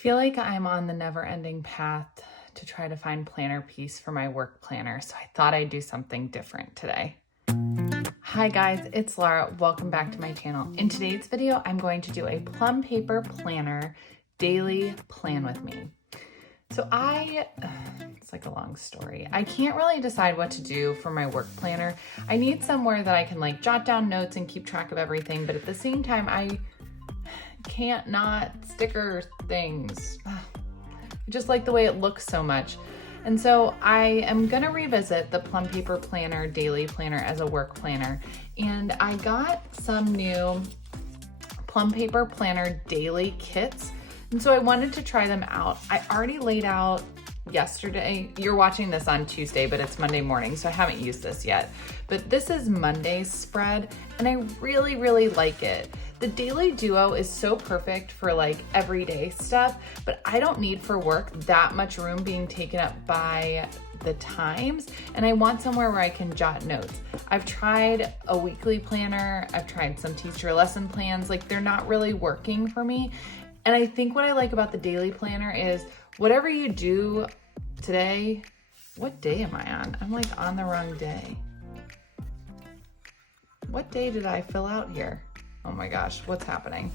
feel like I'm on the never-ending path to try to find planner piece for my work planner, so I thought I'd do something different today. Hi guys, it's Laura. Welcome back to my channel. In today's video, I'm going to do a Plum paper planner daily plan with me. So it's like a long story. I can't really decide what to do for my work planner. I need somewhere that I can like jot down notes and keep track of everything, but at the same time, I can't not sticker things. I just like the way it looks so much. And so I am gonna revisit the Plum Paper Planner Daily Planner as a work planner. And I got some new Plum Paper Planner Daily kits. And so I wanted to try them out. I already laid out yesterday. You're watching this on Tuesday, but it's Monday morning, so I haven't used this yet. But this is Monday's spread, and I really, really like it. The Daily Duo is so perfect for like everyday stuff, but I don't need for work that much room being taken up by the times, and I want somewhere where I can jot notes. I've tried a weekly planner, I've tried some teacher lesson plans, like they're not really working for me. And I think what I like about the daily planner is whatever you do today, what day am I on? I'm like on the wrong day. What day did I fill out here? Oh my gosh, what's happening?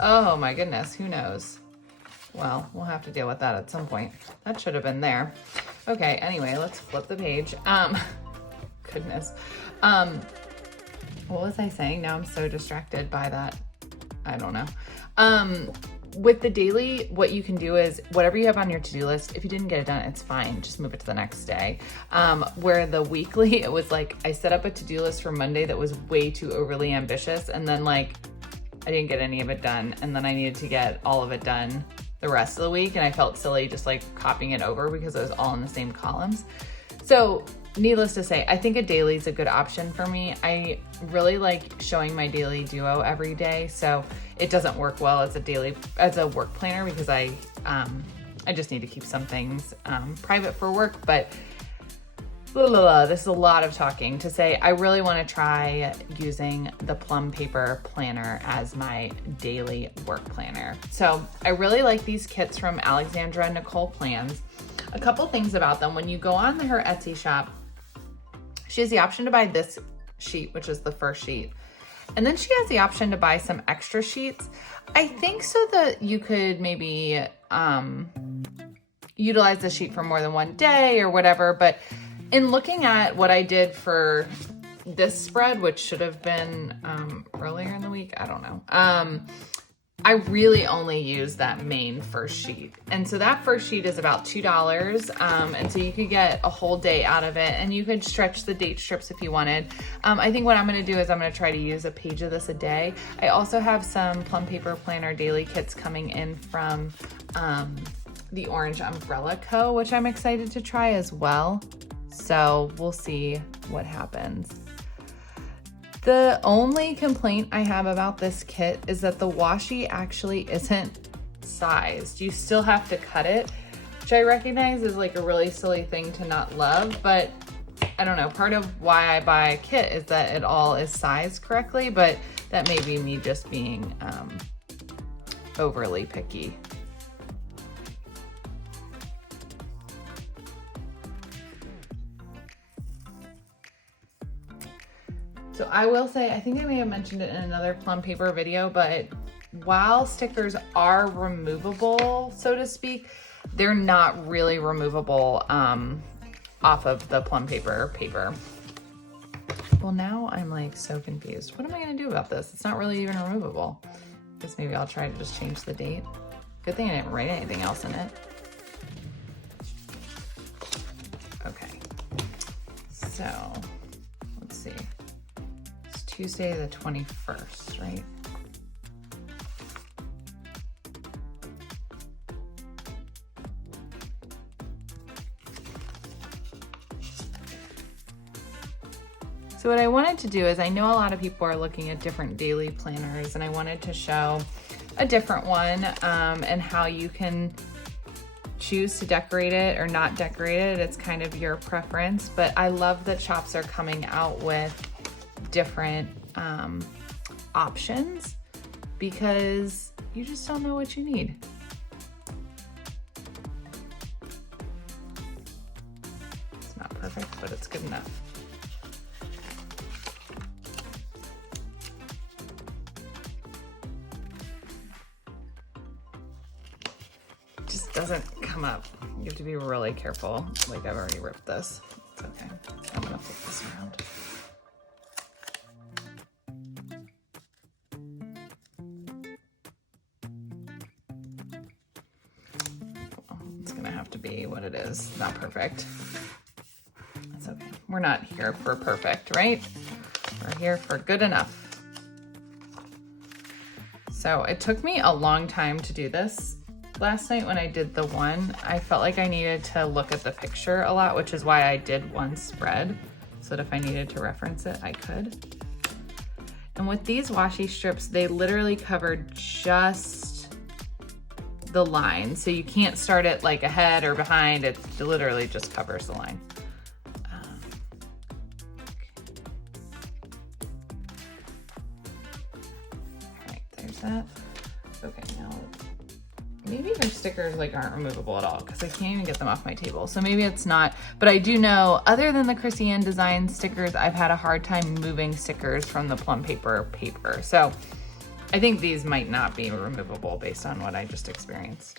Oh my goodness, who knows? Well, we'll have to deal with that at some point. That should have been there. Okay, anyway, let's flip the page. Goodness. What was I saying? Now I'm so distracted by that. I don't know. With the daily, what you can do is whatever you have on your to-do list, if you didn't get it done, it's fine. Just move it to the next day. Where the weekly, it was like, I set up a to-do list for Monday that was way too overly ambitious. And then like, I didn't get any of it done. And then I needed to get all of it done the rest of the week. And I felt silly just like copying it over because it was all in the same columns. So needless to say, I think a daily is a good option for me. I really like showing my daily duo every day. So it doesn't work well as a work planner because I just need to keep some things private for work. But this is a lot of talking to say I really want to try using the Plum Paper Planner as my daily work planner. So I really like these kits from Alexandra Nicole Plans. A couple things about them. When you go on her Etsy shop, she has the option to buy this sheet, which is the first sheet. And then she has the option to buy some extra sheets. I think so that you could maybe utilize the sheet for more than one day or whatever. But in looking at what I did for this spread, which should have been earlier in the week, I don't know. I really only use that main first sheet. And so that first sheet is about $2. And so you could get a whole day out of it and you could stretch the date strips if you wanted. I think what I'm gonna do is I'm gonna try to use a page of this a day. I also have some Plum Paper Planner daily kits coming in from the Orange Umbrella Co., which I'm excited to try as well. So we'll see what happens. The only complaint I have about this kit is that the washi actually isn't sized. You still have to cut it, which I recognize is like a really silly thing to not love, but I don't know, part of why I buy a kit is that it all is sized correctly, but that may be me just being overly picky. So I will say, I think I may have mentioned it in another Plum Paper video, but while stickers are removable, so to speak, they're not really removable off of the Plum Paper paper. Well, now I'm like so confused. What am I gonna do about this? It's not really even removable. I guess maybe I'll try to just change the date. Good thing I didn't write anything else in it. Okay, so let's see. Tuesday the 21st, right? So what I wanted to do is, I know a lot of people are looking at different daily planners, and I wanted to show a different one and how you can choose to decorate it or not decorate it. It's kind of your preference, but I love that shops are coming out with different options because you just don't know what you need. good enough. Just doesn't come up. You have to be really careful. Like I've already ripped this. It's okay. I'm gonna flip this around. It's gonna have to be what it is. Not perfect. That's okay. We're not here for perfect, right? We're here for good enough. So it took me a long time to do this. Last night when I did the one, I felt like I needed to look at the picture a lot, which is why I did one spread, so that if I needed to reference it, I could. And with these washi strips, they literally covered just the line. So you can't start it like ahead or behind, it literally just covers the line. All right, there's that. Okay, now maybe their stickers like aren't removable at all because I can't even get them off my table. So maybe it's not, but I do know other than the Chrissy Ann design stickers, I've had a hard time moving stickers from the Plum paper. So I think these might not be removable based on what I just experienced.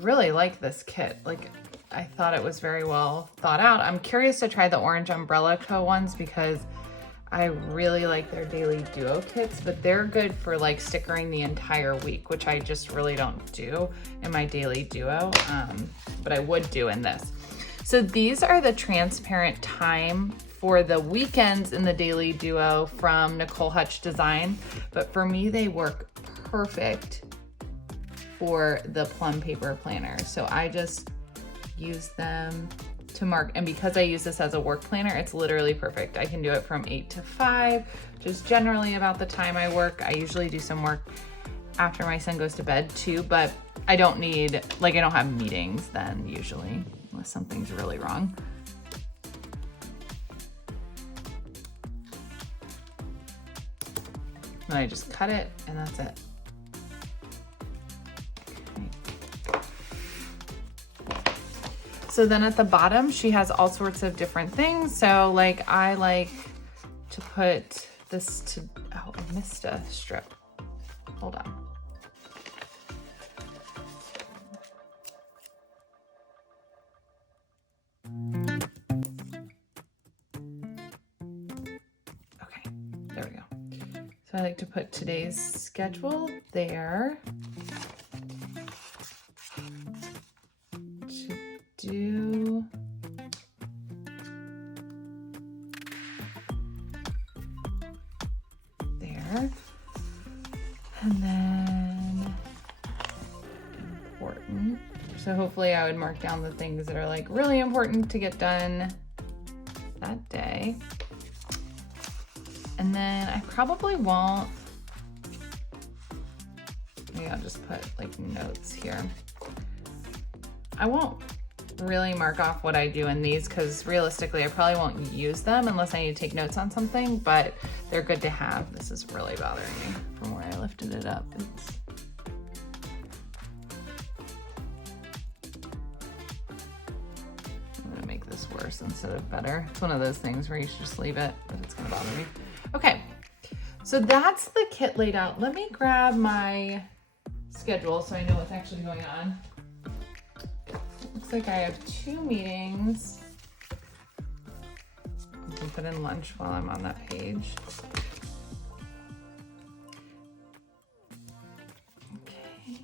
Really like this kit. Like I thought it was very well thought out. I'm curious to try the Orange Umbrella Co. ones because I really like their Daily Duo kits, but they're good for like stickering the entire week, which I just really don't do in my Daily Duo, but I would do in this. So these are the transparent time for the weekends in the Daily Duo from Nicole Hutch Design, but for me they work perfect for the Plum paper planner. So I just use them to mark, and because I use this as a work planner, it's literally perfect. I can do it from 8 to 5, which is generally about the time I work. I usually do some work after my son goes to bed too, but I don't need, like I don't have meetings then usually, unless something's really wrong. And I just cut it and that's it. So then at the bottom, she has all sorts of different things. So like I like to put this to, oh, I missed a strip. Hold on. Okay, there we go. So I like to put today's schedule there. Do there, and then important. So hopefully I would mark down the things that are like really important to get done that day. And then I probably won't, maybe I'll just put like notes here. I won't really mark off what I do in these because realistically I probably won't use them unless I need to take notes on something, but they're good to have. This is really bothering me from where I lifted it up. I'm gonna make this worse instead of better. It's one of those things where you should just leave it, but it's gonna bother me. Okay, so that's the kit laid out. Let me grab my schedule so I know what's actually going on. Looks like I have 2 meetings. I can put in lunch while I'm on that page. Okay.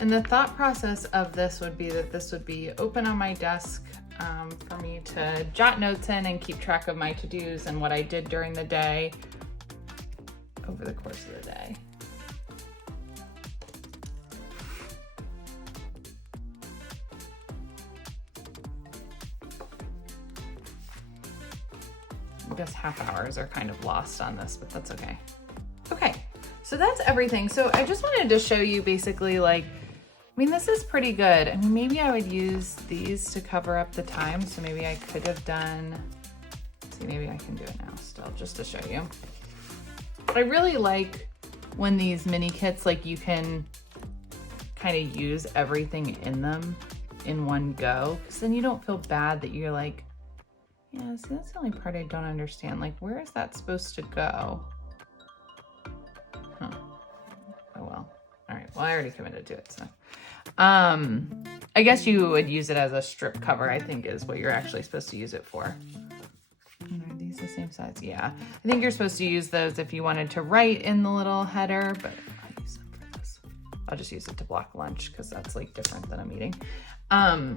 And the thought process of this would be that this would be open on my desk for me to jot notes in and keep track of my to-dos and what I did during the day over the course of the day. I guess half hours are kind of lost on this, but that's okay. Okay, so that's everything. So I just wanted to show you basically like, I mean, this is pretty good. I mean, maybe I would use these to cover up the time. So maybe I could have done, let's see, maybe I can do it now still just to show you. I really like when these mini kits, like you can kind of use everything in them in one go, because then you don't feel bad that you're like, yeah, see, that's the only part I don't understand. Like, where is that supposed to go? Huh. Oh, well. All right. Well, I already committed to it, so. I guess you would use it as a strip cover, I think is what you're actually supposed to use it for. Are these the same size? Yeah. I think you're supposed to use those if you wanted to write in the little header, but I'll use them for this. I'll just use it to block lunch because that's like different than a meeting. I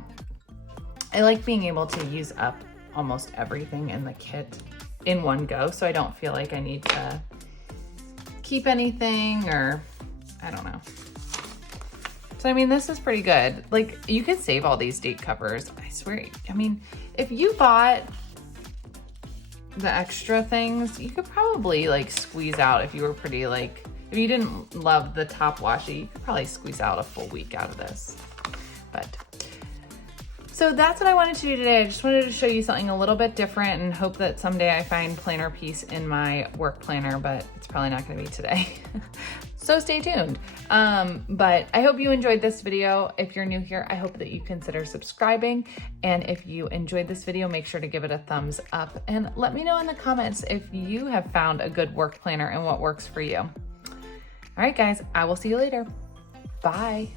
like being able to use up almost everything in the kit in one go, so I don't feel like I need to keep anything, or I don't know. So I mean, this is pretty good. Like, you could save all these date covers. I swear, I mean, if you bought the extra things, you could probably like squeeze out, if you were pretty like, if you didn't love the top washi, you could probably squeeze out a full week out of this. But so that's what I wanted to do today. I just wanted to show you something a little bit different and hope that someday I find planner piece in my work planner, but it's probably not gonna be today. So stay tuned. But I hope you enjoyed this video. If you're new here, I hope that you consider subscribing. And if you enjoyed this video, make sure to give it a thumbs up and let me know in the comments if you have found a good work planner and what works for you. All right, guys, I will see you later. Bye.